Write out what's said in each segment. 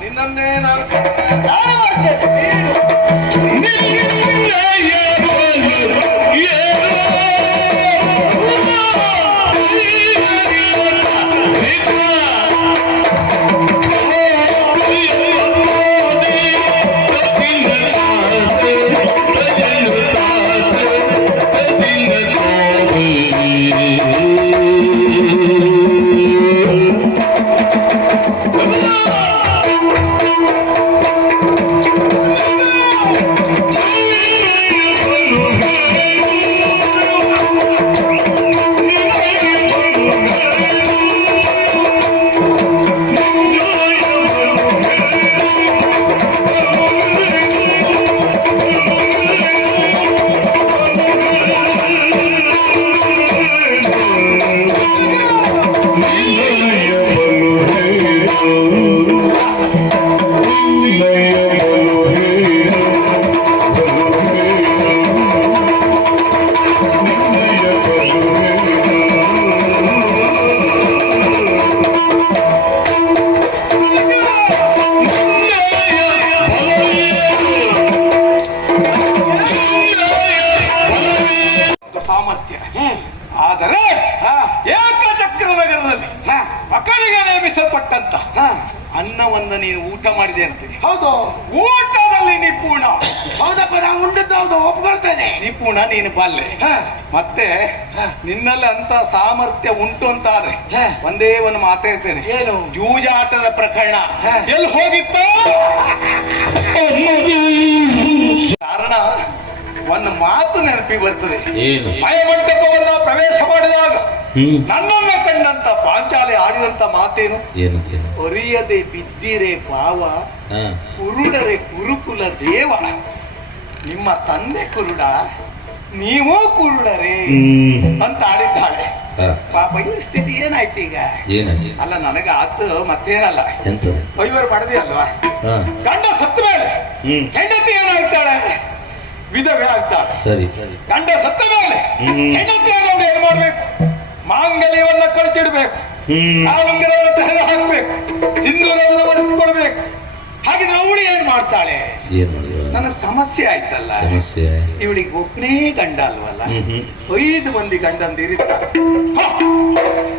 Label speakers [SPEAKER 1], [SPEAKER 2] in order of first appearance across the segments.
[SPEAKER 1] ನಿನ್ನನ್ನೇ ನಾನು Amen. ಅನ್ನವನ್ನ ನೀನು ಊಟ ಮಾಡಿದೆ ಅಂತ
[SPEAKER 2] ಹೌದು
[SPEAKER 1] ಊಟದಲ್ಲಿ ನಿಪುಣ
[SPEAKER 2] ಹೌದಪ್ಪ ನಾವು ಉಂಡದ್ದು ಹೌದು ಒಪ್ಕೊಳ್ತೇನೆ
[SPEAKER 1] ನಿಪುಣ ನೀನು ಬಾಲ್ಯ
[SPEAKER 2] ಹ.
[SPEAKER 1] ಮತ್ತೆ. ನಿನ್ನಲ್ಲಿ ಅಂತ ಸಾಮರ್ಥ್ಯ ಉಂಟು
[SPEAKER 2] ಅಂತಾರೆ.
[SPEAKER 1] ಒಂದೇ ಒಂದು ಮಾತಾಡ್ತೇನೆ
[SPEAKER 2] ಏನು?
[SPEAKER 1] ಜೂಜಾಟದ ಪ್ರಕರಣ. ಎಲ್ಲಿ ಹೋಗಿತ್ತು ಕಾರಣ ಒಂದು ಮಾತು ನೆನಪಿ ಬರ್ತದೆ. ಮಯಮಂಟಪವನ್ನ ಪ್ರವೇಶ ಮಾಡಿದಾಗ ನನ್ನನ್ನ ಕಂಡಂತ ಪಾಂಚಾಲೆ ಆಡಿದಂತ ಮಾತೇನು? ಒರಿಯದೆ ಬಿದ್ದಿರೆ ಭಾವ ಕುರುಡರೆ ಕುರುಕುಲ ದೇವ. ನಿಮ್ಮ ತಂದೆ ಕುರುಡ ನೀವು ಕುರುಡರೆ ಅಂತ ಆಡಿದ್ದಾಳೆ. ಪಾಪ ಇವ್ರ ಸ್ಥಿತಿ ಏನಾಯ್ತು ಈಗ? ಅಲ್ಲ ನನಗೆ ಆತು ಮತ್ತೇನಲ್ಲ. ಐವರು ಮಾಡದೆ ಅಲ್ವಾ ಗಂಡ ಸತ್ತ ಮೇಲೆ ಹೆಂಡತಿ ಏನಾಗ್ತಾಳೆ ವಿಧವೆ ಅಂತ.
[SPEAKER 3] ಸರಿ. ಸರಿ
[SPEAKER 1] ಗಂಡ ಸತ್ತ ಮೇಲೆ
[SPEAKER 3] ಹೆಣ್ಣು
[SPEAKER 1] ಹೆಂಡತಿ ಏನ್ ಮಾಡ್ಬೇಕು? ಮಾಂಗಲ್ಯವನ್ನ ಕಳಚಿಡ್ಬೇಕು ಕಾಲುಂಗರವನ್ನು ತೆಗೆದು ಹಾಕ್ಬೇಕು. ಸಿಂಧೂರವನ್ನು ಒರೆಸಿಕೊಡ್ಬೇಕು ಹಾಗಿದ್ರೆ ಅವಳು ಏನ್ ಮಾಡ್ತಾಳೆ?
[SPEAKER 3] ಏನ್
[SPEAKER 1] ನನ್ನ ಸಮಸ್ಯೆ ಆಯ್ತಲ್ಲ.
[SPEAKER 3] ಸಮಸ್ಯೆ.
[SPEAKER 1] ಇವಳಿಗೆ ಒಬ್ಬನೇ ಗಂಡ ಅಲ್ವಲ್ಲ? ಐದು ಮಂದಿ ಗಂಡಂದಿರಿರ್ತಾರೆ ಹ,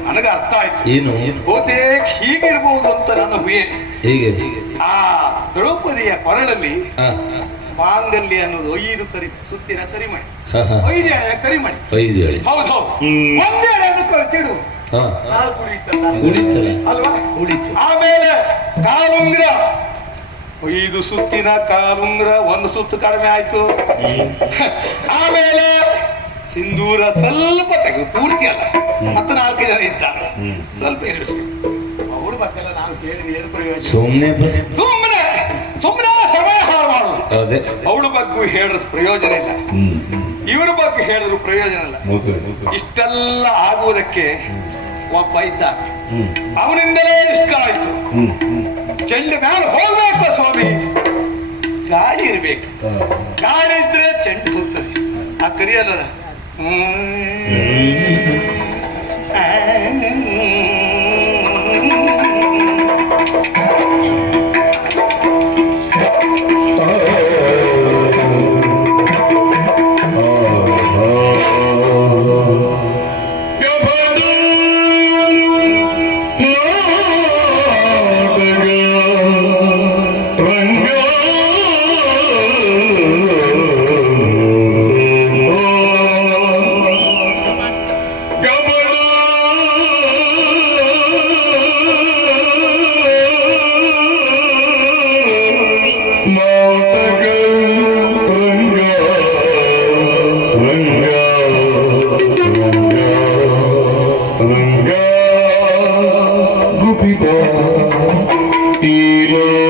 [SPEAKER 1] ನನಗೆ ಅರ್ಥ ಆಯ್ತು.
[SPEAKER 3] ಏನು?
[SPEAKER 1] ಬಹುತೇಕ ಹೀಗಿರ್ಬಹುದು ಅಂತ ನನ್ನ ಹುಯೆ
[SPEAKER 3] ಹೀಗೆ ಹೇಗೆ?
[SPEAKER 1] ಆ ದ್ರೌಪದಿಯ ಕೊರಳಲ್ಲಿ
[SPEAKER 3] ಹಾ.
[SPEAKER 1] ಮಾಂಗಲ್ಯ ಅನ್ನೋದು ಐದು ಕರಿ ಸುತ್ತಿನ ಕರಿಮಣಿ. ಐದು ಎಳೆಯ ಕರಿಮಣಿ.
[SPEAKER 3] ಐದು ಹೇಳಿ
[SPEAKER 1] ಹೌದು ಹೌದು. ಒಂದೇ ಅಲ್ವಾ?
[SPEAKER 3] ಉಳಿತು
[SPEAKER 1] ಆಮೇಲೆ ಕಾಲುಂಗ್ರ. ಐದು ಸುತ್ತಿನ ಕಾಲುಂಗ್ರ. ಒಂದು ಸುತ್ತು ಕಡಿಮೆ ಆಯ್ತು. ಆಮೇಲೆ ಸಿಂಧೂರ ಸ್ವಲ್ಪ ತೆಗೆದು ಪೂರ್ತಿ ಅಲ್ಲ. ಮತ್ತೆ ನಾಲ್ಕು ಜನ ಇದ್ದಾರೆ. ಸ್ವಲ್ಪ ಇರಿಸು ಅವ್ರು ಮತ್ತೆಲ್ಲ ನಾನು ಕೇಳಿದ್ರೆ ಏನು ಪ್ರಯೋಜನ?
[SPEAKER 3] ಸುಮ್ನೆ ಬ-
[SPEAKER 1] ಸುಮ್ಮನೆ ಸುಮ್ಮನೆ ಸಮಯ ಹಾಳು ಮಾಡುದು
[SPEAKER 3] ಅದೇ.
[SPEAKER 1] ಅವಳ ಬಗ್ಗೆ ಹೇಳಿದ್ರು ಪ್ರಯೋಜನ ಇಲ್ಲ. ಇವರ ಬಗ್ಗೆ ಹೇಳಿದ್ರು ಪ್ರಯೋಜನ ಇಲ್ಲ. ಇಷ್ಟೆಲ್ಲ ಆಗುವುದಕ್ಕೆ ಒಬ್ಬ ಇದ್ದ ಅವನಿಂದಲೇ ಇಷ್ಟ ಆಯ್ತು. ಚೆಂಡ ಮ್ಯಾಲ ಹೋಗ್ಬೇಕು ಸ್ವಾಮಿ. ಗಾಳಿ ಇರ್ಬೇಕು. ಗಾಳಿ ಇದ್ರೆ ಚೆಂಡು ಹೋಗ್ತದೆ. ಆ ಕರಿಯಲ್ಲ
[SPEAKER 4] He